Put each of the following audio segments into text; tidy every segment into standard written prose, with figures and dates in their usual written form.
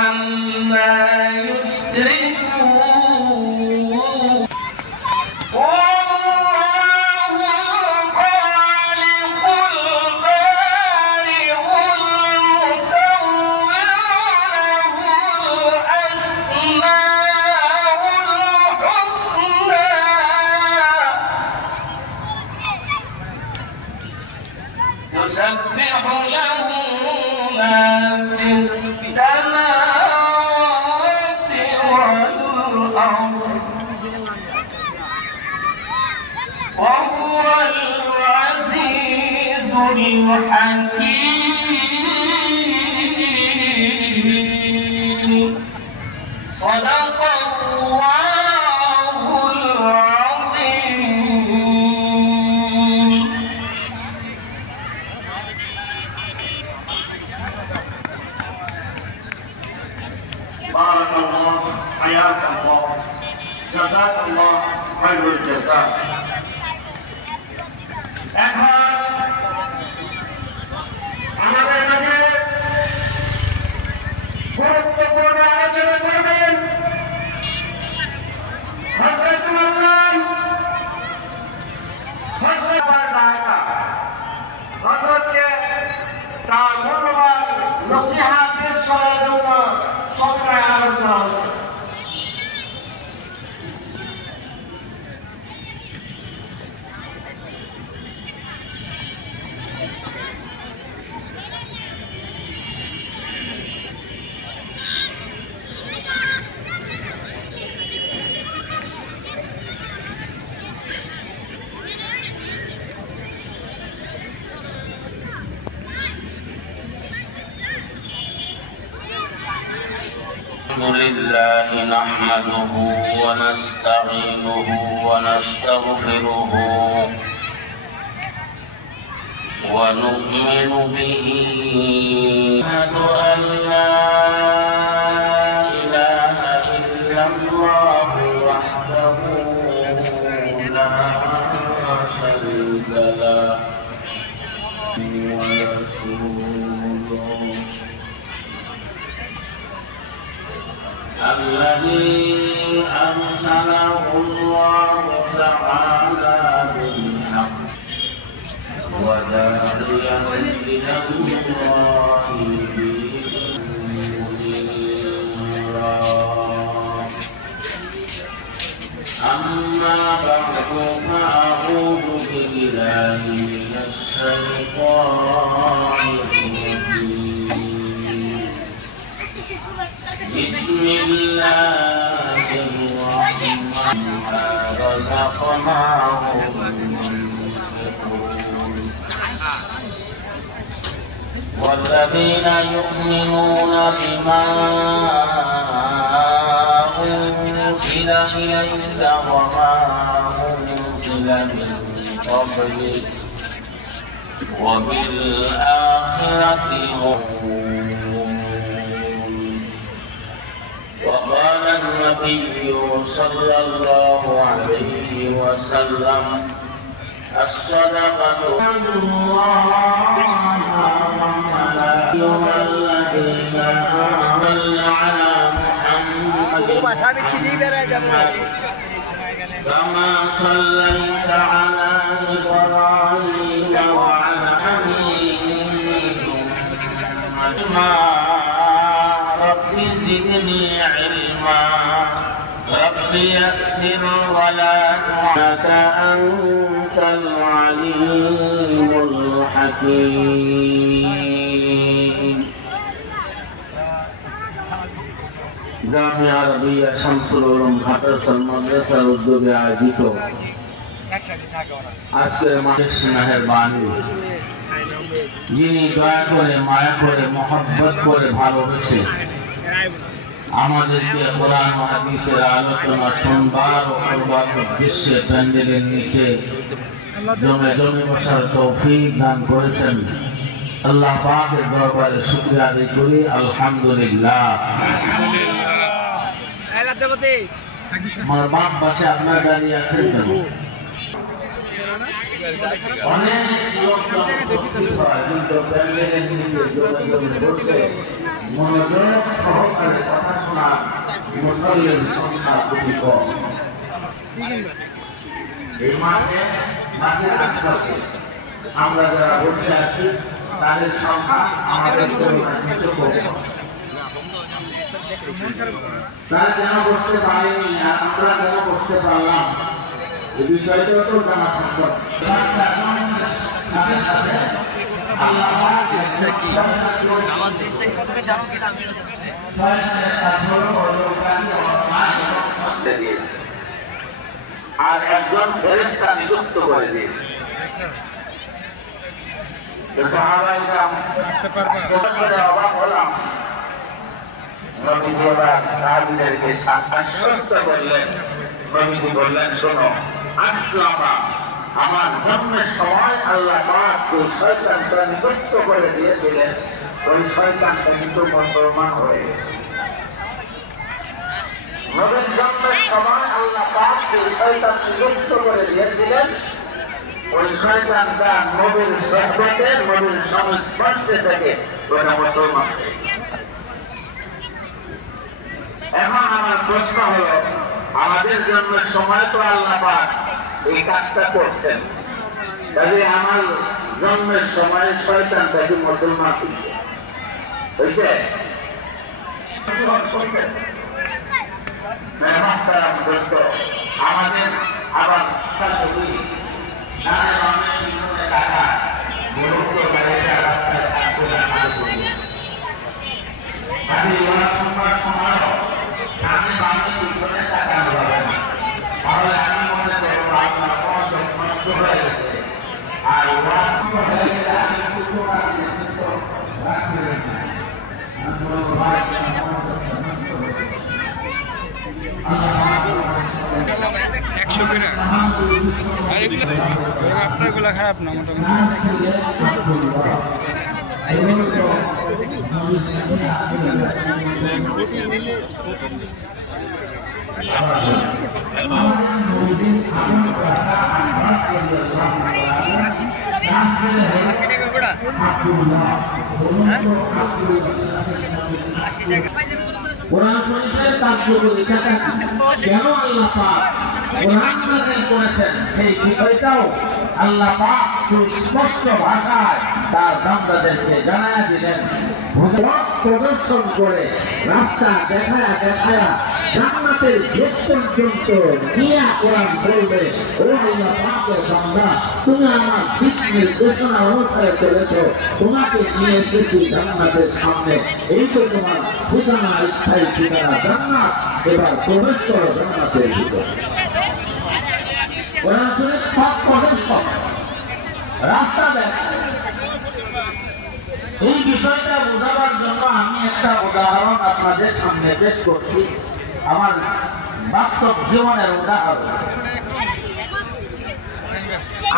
عما يشركون والله الخالق البارئ المصور له الأسماء الحسنى يسبح له ما في السماوات والأرض وهو العزيز الحكيم صدق الله العظيم. بارك الله حياك الله جزاك الله خير الجزاء। এখন আমাদের মাঝে গুরুত্বপূর্ণ আলোচনা করবেন হযরত মাওলানা হযরত বারকা হযরতকে তার মূল্যবান নসিহত পেশ করার জন্য সবাই আলোচনা الحمد لله نحمده ونستعينه ونستغفره ونؤمن به نشهد أن لا إله إلا الله وحده لا شريك له الذي أرسله الله تعالى بالحق وداعيا إلى الله بإذنه. أما بعد فأعوذ بالله من الشيطان بسم الله الرحمن رزقناهم والذين يؤمنون بما أنزل إليك وما أنزل من قبلك وبالآخرة هم. وقال النبي صلى الله عليه وسلم الصدقة أيها الذين آمنوا على محمد كما صليت على إبراهيم وعلى رب زدني علما رب يسر ولا تعك أنت العليم الحكيم. জামিয়া আরবিয়া শামসুল উলুম হাফেজাল মাদ্রাসার উদ্যোগে আয়োজিত আজকের মাসের মেহেরবানি যিনি দয়া করে মায়া করে মহব্বত করে ভালোবেসে আমাদেরকে কোরআন ও হাদিসের আলোচনা শুনবার ও করবার উদ্দেশ্যে প্যান্ডেলের নিচে জমে জমে বসার তৌফিক দান করেছেন। আল্লাহ পাকের দরবারে শুকরিয়া আদায় করি, আলহামদুলিল্লাহ। আমার বাপ পাশে আপনার দাঁড়িয়ে আছেন কেন? অনেক লোক প্যান্ডেলের নিচে জমে জমে বসে মনোযোগ সহকারে কথা শোনার মুসল্লির সংখ্যা খুবই কম। এই মাঠে মাঠের আশপাশে আমরা যারা বসে আছি তাদের সংখ্যা আমাদের তুলনায় কম। তারা যেন বসতে পারেনি আর আমরা যেন বসতে পারলাম, এই বিষয়টাও তো জানা থাকতো। আর একজন ফেরেশতা নিযুক্ত করে দিয়েছে। অবাক হলাম, নবীজি এবার সাহাবীদেরকে আশ্বস্ত করলেন। নবীজি বললেন, শোনো, আসলামা, আমার জন্মের সময় আল্লাহ পাক ওই শয়তানকে নিযুক্ত করে দিয়েছিলেন, ওই শয়তানটা কিন্তু মুসলমান হয়ে গেছে। নবীর জন্মের সময় আল্লাহ পাক ওই শয়তান নিযুক্ত করে দিয়েছিলেন, ওই শয়তানটা নবীর সহবতে, নবীর সংস্পর্শে থেকে ওটা মুসলমান হয়ে গেছে। এখন আমার প্রশ্ন হলো, আমাদের জন্মের সময় তো আল্লাহ পাক এই কাজটা করছেন, তাহলে আমার জন্মের সময় শয়তানটাকে মুসলমান হয়েছে। আমাদের আবার টাকা আপনার গুলা খারাপ না মোটামুটি। কোরআন শরীফের কার্যকরিতাটা কেন আল্লাহ পাক কোরআন নাযিল করেছেন সেই বিষয়টাও আল্লাহ পাক সুস্পষ্ট ভাষায় তার বান্দাদেরকে জানায়া দিলেন। পথ প্রদর্শন করে রাস্তা দেখায়া দেখায়া জান্নাতের গেট পর্যন্ত নিয়ে কোরআন বলবে, ও আল্লাহ পাকের বান্দা, তুমি আমার দিক নির্দেশনা অনুসারে চলেছো, তোমাকে নিয়ে এসেছি জান্নাতের সামনে, এই তো তোমার ঠিকানা, স্থায়ী ঠিকানা জান্নাত, এবার প্রবেশ করো জান্নাতের ভিতরে। কোরআন শরীফ পথ প্রদর্শন, রাস্তা দেখা। এই বিষয়টা বোঝাবার জন্য আমি একটা উদাহরণ আপনাদের সামনে পেশ করছি, আমার বাস্তব জীবনের উদাহরণ।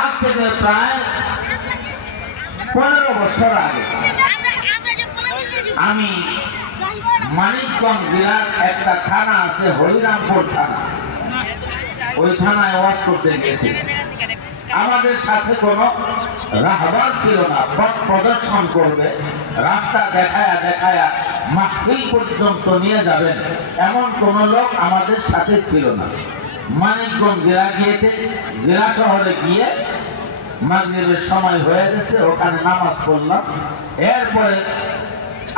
আজ থেকে প্রায় 15 বছর আগে আমি মানিকগঞ্জ জেলার একটা থানা আছে, হরিরামপুর থানা, ওই থানায় ওয়াজ করতে গেছি। আমাদের সাথে কোনো রাহবার ছিল না, পথ প্রদর্শন করবে, রাস্তা দেখায়া দেখায়া মাহফিল পর্যন্ত নিয়ে যাবেন, এমন কোন লোক আমাদের সাথে ছিল না। মানিকগঞ্জ জেলা শহরে গিয়ে মাগরিবের সময় হয়ে গেছে, ওখানে নামাজ পড়লাম। এরপরে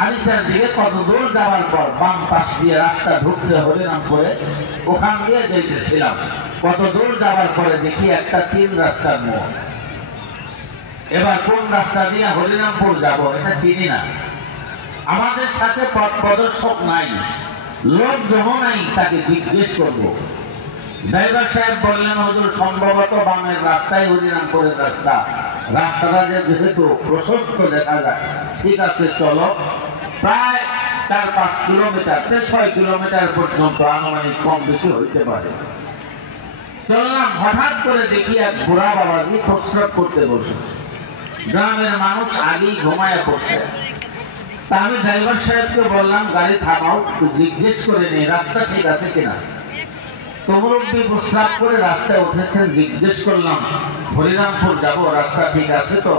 আলিশার দিকে কত দূর যাওয়ার পর বাম পাশ দিয়ে রাস্তা ঢুকছে হরিরামপুরে, ওখান দিয়ে যেতেছিলাম। কত দূর যাওয়ার পরে দেখি একটা 3 রাস্তার মোড়। এবার কোন রাস্তা দিয়ে হরিরামপুর যাব এটা চিনি না, আমাদের সাথে পথ প্রদর্শক নাই, লোকজনও নাই, তাকে জিজ্ঞেস করব। ড্রাইভার সাহেব বললেন, হুজুর সম্ভবত বামের রাস্তায় হরিরামপুরের রাস্তা, রাস্তাটা যেহেতু প্রশস্ত দেখা যায়, ঠিক আছে চলো। প্রায় 4-5 কিলোমিটার, 6 কিলোমিটার পর্যন্ত আনুমানিক কম বেশি হইতে পারে। চললাম, হঠাৎ করে দেখি এক বুড়া বাবাজি প্রস্রাব করতে বসেছে। গ্রামের মানুষ আগেই ঘুমায় পড়ছে। তা আমি ড্রাইভার সাহেবকে বললাম, গাড়ি থামাও, জিজ্ঞেস করে নেই রাস্তা ঠিক আছে কিনা। মুরব্বী প্রস্রাব করে রাস্তায় উঠেছেন, জিজ্ঞেস করলাম হরিরামপুর যাব, রাস্তা ঠিক আছে তো?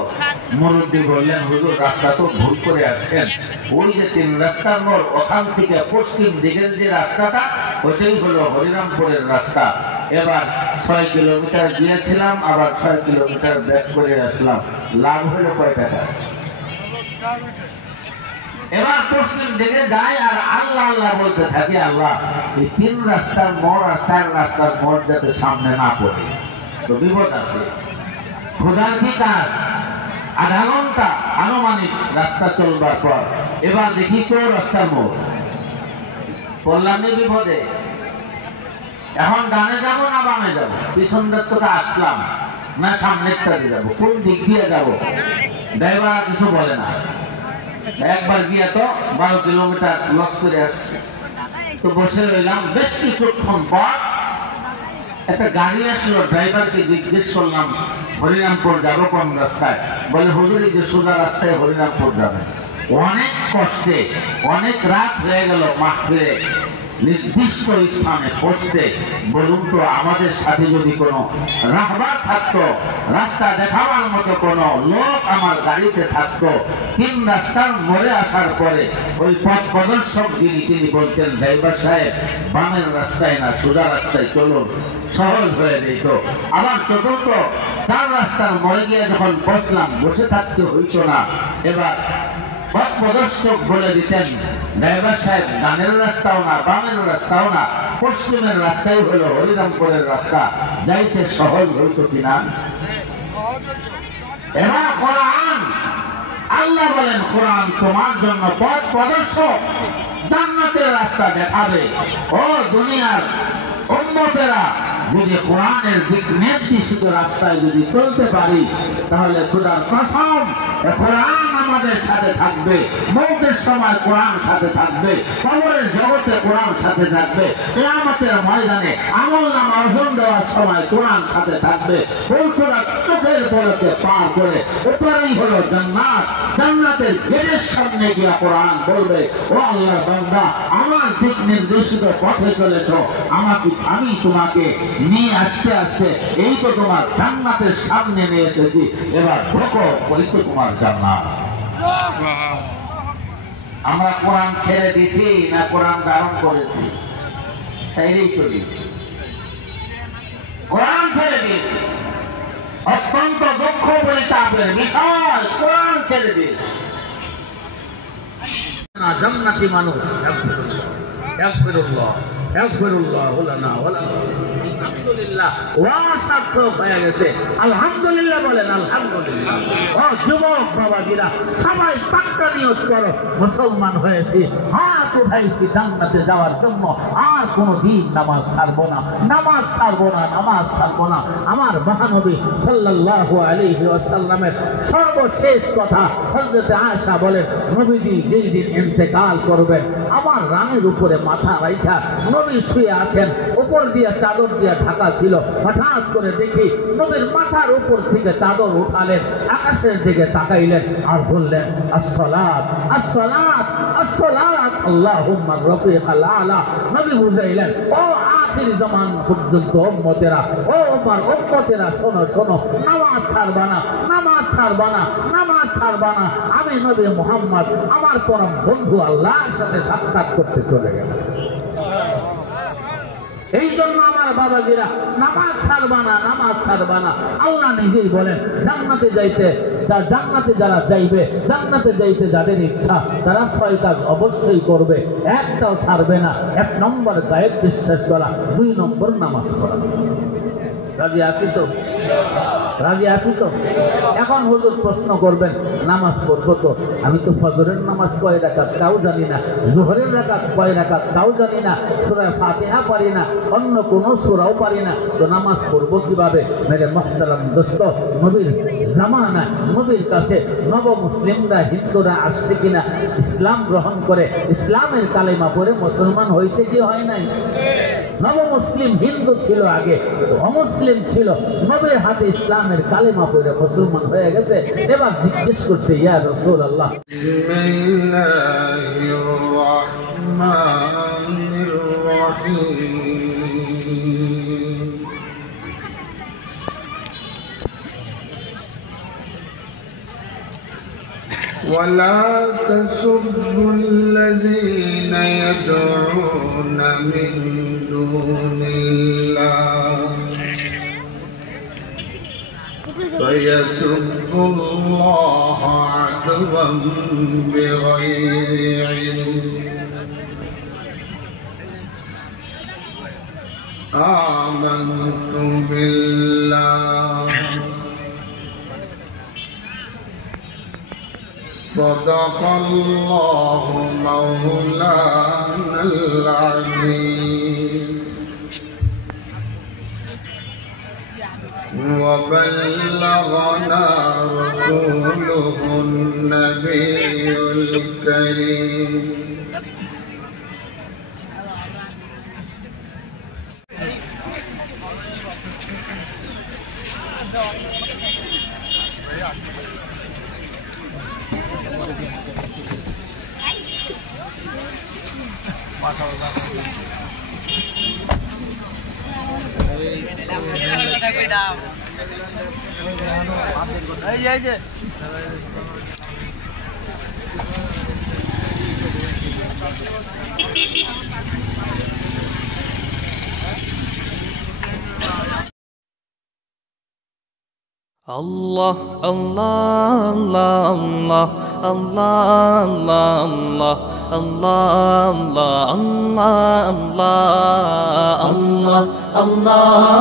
মুরব্বী বললেন হুজুর রাস্তা তো ভুল করে আসছেন, ওই যে 3 রাস্তার মোড় ওখান থেকে পশ্চিম দিকের যে রাস্তাটা ওইটাই হলো হরিরামপুরের রাস্তা। এবার 6 কিলোমিটার গিয়েছিলাম, আবার 6 কিলোমিটার ব্যাক করে আসলাম, লাভ হলো কয় টাকা? এবার পশ্চিম দিকে যাই আর আল্লাহ আল্লাহ বলতে থাকি, আল্লাহ এই 3 রাস্তার মোড় আর 4 রাস্তার মোড় যাতে সামনে না পড়ে, তো বিপদ আছে। খোদার কি কাজ, আধা ঘন্টা আনুমানিক রাস্তা চলবার পর এবার দেখি 4 রাস্তার মোড়, পড়লাম বিপদে। এখন ডানে যাবো না বামে যাবো, পিছন দিকটা আসলাম না সামনেরটা দিয়ে যাবো, কোন দিক দিয়ে যাবো? ড্রাইভার কিছু বলে না। একবার গিয়ে তো 12 কিলোমিটার লস করে আসছে, তো বসে রইলাম। বেশ কিছুক্ষণ পর একটা গাড়ি আসলো, ড্রাইভারকে জিজ্ঞেস করলাম হরিরামপুর যাবো কোন রাস্তায়? বলে হুজুর এই যে সোজা রাস্তায় হরিরামপুর যাবে। অনেক কষ্টে অনেক রাত হয়ে গেল মাহফিলে নির্দিষ্ট স্থানে পৌঁছতে। বলুন তো আমাদের সাথে যদি কোনো রাহবার থাকতো, রাস্তা দেখাবার মতো কোনো লোক আমার গাড়িতে থাকতো, 3 রাস্তার মোড়ে আসার পরে ওই পথ প্রদর্শক তিনি বলতেন ড্রাইভার সাহেব বামের রাস্তায় না সোজা রাস্তায় চলুন, সহজ হয়ে যেত। আবার চতুর্থ 4 রাস্তার মোড়ে গিয়ে যখন বসলাম, বসে থাকতে হইতো না। এবার পথ প্রদর্শক বলে দিতেন ড্রাইভার সাহেব ডানের রাস্তাও না বামের রাস্তাও না, পশ্চিমের রাস্তাই হলো হরিরামপুরের রাস্তা, যাইতে সহজ হইতো কিনা? এবার কোরআন, আল্লাহ বলেন কোরআন তোমার জন্য পথ প্রদর্শক, জান্নাতের রাস্তা দেখাবে। ও দুনিয়ার উম্মতেরা, যদি কোরআনের দিক নির্দেশিত রাস্তায় যদি চলতে পারি, তাহলে খোদার কসম কোরআন আমাদের সাথে থাকবে, মৌতের সময় কোরআন সাথে থাকবে, কবরের জগতে কোরআন সাথে থাকবে, কিয়ামতের ময়দানে আমলনামা ওজন দেওয়ার সময় কোরআন সাথে থাকবে। পৌঁছরা চোখের পলকে পার করে উপরেই হলো জান্নাত, জান্নাতের গেটের সামনে গিয়া কোরআন বলবে, ও আল্লাহর বান্দা আমার দিক নির্দেশিত পথে চলেছ, আমি তোমাকে নিয়ে আসতে আসতে এই তো তোমার জান্নাতের সামনে নিয়ে এসেছি, এবার ঢোকো, ওই তো তোমার জান্নাত। আমরা কোরআন ছেড়ে দিছি না কোরআন ধারণ করেছি? তাইলেই তো দিছি, কোরআন ছেড়ে দিয়েছি। অত্যন্ত দুঃখ পরিতাপের বিষয়, কোরআন ছেড়ে দিয়েছি। জান্নাতি মানুষ আলহামদুলিল্লাহ বলেন, আলহামদুলিল্লাহ। ও যুবক বাবাজিরা, সবাই পাক্কা নিয়ত করো, মুসলমান হয়েছি, হাত উঠাইছি জান্নাতে যাওয়ার জন্য, আর কোনদিন নামাজ ছাড়বো না, নামাজ ছাড়বো না, নামাজ ছাড়বো না। আমার মহানবী সাল্লাল্লাহু আলাইহি ওয়াসাল্লামের সর্বশেষ কথা, হযরত আয়েশা বলেন নবীজি যেই দিন ইন্তেকাল করবেন, আমার রানের উপরে মাথা রাইখা নবী শুয়ে আছেন, উপর দিয়ে চাদর দিয়ে ঢাকা ছিল। হঠাৎ করে দেখি নবীর মাথার উপর থেকে চাদর উঠালেন, আকাশের দিকে তাকাইলেন আর বললেন আসসালাত আসসালাত আসসালাত আল্লাহুম্মা রাফিকাল আলা। নবী বুঝাইলেন, ও আখির জামান পর্যন্ত উম্মতেরা, ও আমার উম্মতেরা, শোনো শোনো, নামাজ ছাড়বা না, নামাজ ছাড়বা না, নামাজ ছাড়বা না। আমি নবী মুহাম্মদ আমার পরম বন্ধু আল্লাহর সাথে সাক্ষাৎ করতে চলে গেল। এই জন্য আমার বাবাজিরা, নামাজ ছাড়বা না, নামাজ ছাড়বা না। আল্লাহ নিজেই বলেন জান্নাতে যাইতে, জান্নাতে যারা যাইবে, জান্নাতে যাইতে যাদের ইচ্ছা তারা 6 কাজ অবশ্যই করবে, একটাও ছাড়বে না। 1 নম্বর গায়েব বিশ্বাস করা, 2 নম্বর নামাজ পড়া। রাজি আছি তো? রাজি আছি তো? এখন হুজুর প্রশ্ন করবেন নামাজ পড়বো তো, আমি তো ফজরের নামাজ কয় রাকাত তাও জানি না, জোহরের রাকাত কয় রাকাত তাও জানি না, সূরা ফাতিহা পারি না, অন্য কোনো সূরাও পারি না, তো নামাজ পড়বো কিভাবে? মেরে মুহতারাম দোস্ত, নবীর জামানা, নবীর কাছে নব মুসলিমরা, হিন্দুরা আসছে কিনা, ইসলাম গ্রহণ করে ইসলামের কালেমা পড়ে মুসলমান হয়েছে কি হয় নাই? নব মুসলিম হিন্দু ছিল আগে, অমুসলিম ছিল, নবীর হাতে ইসলামের কালেমা পড়ে মুসলমান হয়ে গেছে। এবার জিজ্ঞেস করছে, ইয়া রাসূলুল্লাহ, বিসমিল্লাহির রাহমানির রাহিম ولا تسبوا الذين يدعون من دون الله فيسبوا الله عدوا بغير علم آمنت بالله صدق الله مولانا العظيم وبلغنا رسوله النبي الكريم Allah, Allah, Allah, Allah, Allah, Allah, Allah,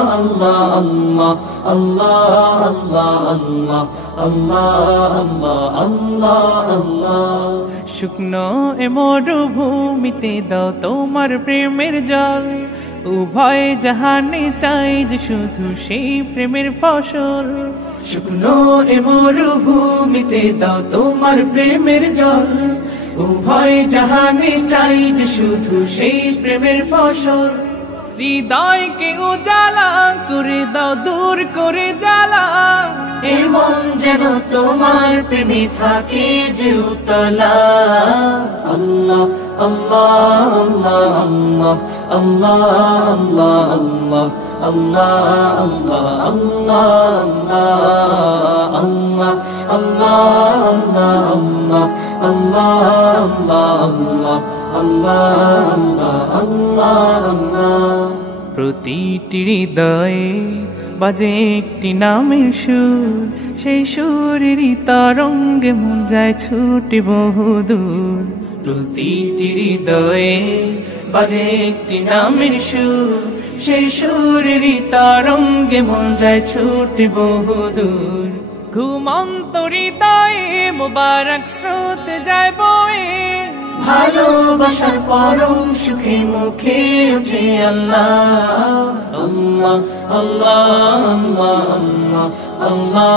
Allah, Allah, Allah, Allah. শুকনো এ মরুভূমিতে দাও তোমার প্রেমের জল উভয় জাহানে চাই যে শুধু সেই প্রেমের ফসল শুকনো এ মরুভূমিতে দাও তোমার প্রেমের জল উভয় জাহানে চাই যে শুধু সেই প্রেমের ফসল হৃদয়কে উজালা করে দাও দূর করে জ্বালা এই মন যেন তোমার প্রেমে থাকে যে উতলা আল্লাহ আল্লাহ আল্লাহ আল্লাহ আল্লাহ আল্লাহ আল্লাহ আল্লাহ আল্লাহ আল্লাহ প্রতিটি হৃদয়ে বাজে একটি নামের সুর সেই সুরেরই তরঙ্গে মন যায় ছুটে বহুদূর প্রতিটি হৃদয়ে বাজে একটি নামের সুর সেই সুরেরই তরঙ্গে মন যায় ছুটে বহুদূর ঘুমন্ত হৃদয়ে মোবারক স্রোত যায় বয়ে ভালোবাসার পরম সুখে মুখে উঠে আল্লাহ আল্লাহ আল্লাহ আল্লাহ আল্লাহ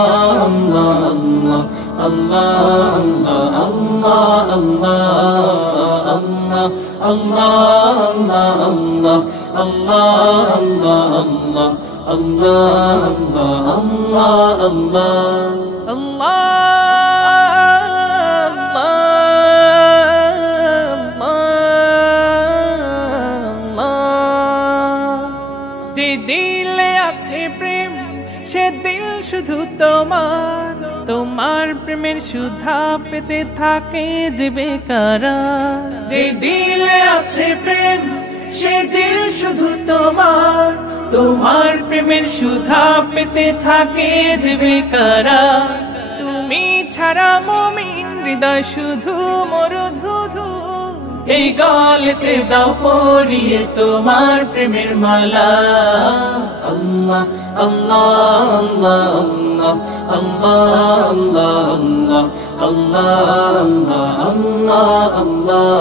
আল্লাহ আল্লাহ যে দিলে আছে প্রেম সে দিল শুধু তোমার তোমার প্রেমের সুধা পেতে থাকে যে বেকারার যে দিলে আছে প্রেম সে দিল শুধু তোমার তোমার প্রেমের সুধা পেতে থাকে যে বেকারার তুমি ছাড়া মুমিন হৃদয় শুধু মরুধুধু এই গলেতে দাও পরিয়ে তোমার প্রেমের মালা আল্লাহ আল্লাহ আল্লাহ আল্লাহ আল্লাহ আল্লাহ আল্লাহ আল্লাহ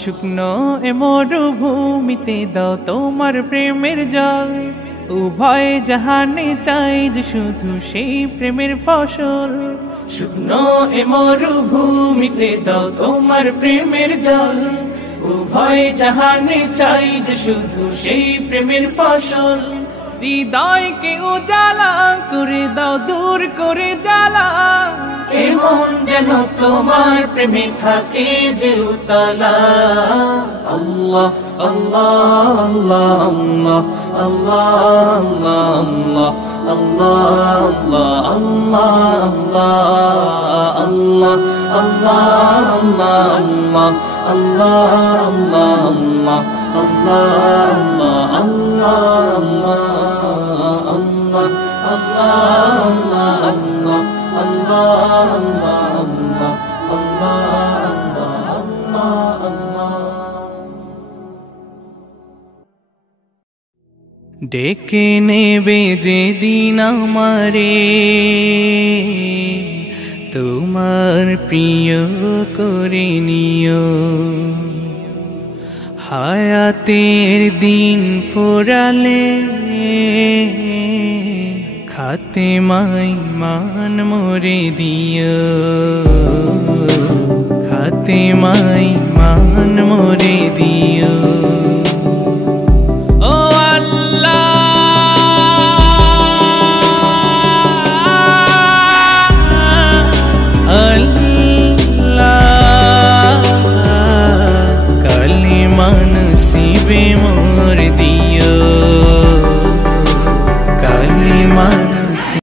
শুকনো এ মরুভূমিতে দাও তোমার প্রেমের জল উভয় জাহানে চাই যে শুধু সেই প্রেমের ফসল শুকনো এ মরুভূমিতে দাও তোমার প্রেমের জল উভয় জাহানে চাই যে শুধু সেই প্রেমের ফসল হৃদয়কে উজালা করে দাও, দূর করে জ্বালা। এমন যেন তোমার প্রেমে থাকে যে উতলা। আল্লাহ আল্লাহ আল্লাহ আল্লাহ আল্লাহ আল্লাহ আল্লাহ আল্লাহ আল্লাহ আল্লাহ ডেকে নেবে যেদিন আমারে তোমার প্রিয় করে নিও, হায়াতের দিন ফুরালে খাতেমাই মান মোরে দিও, খাতেমাই মান মোরে দিও।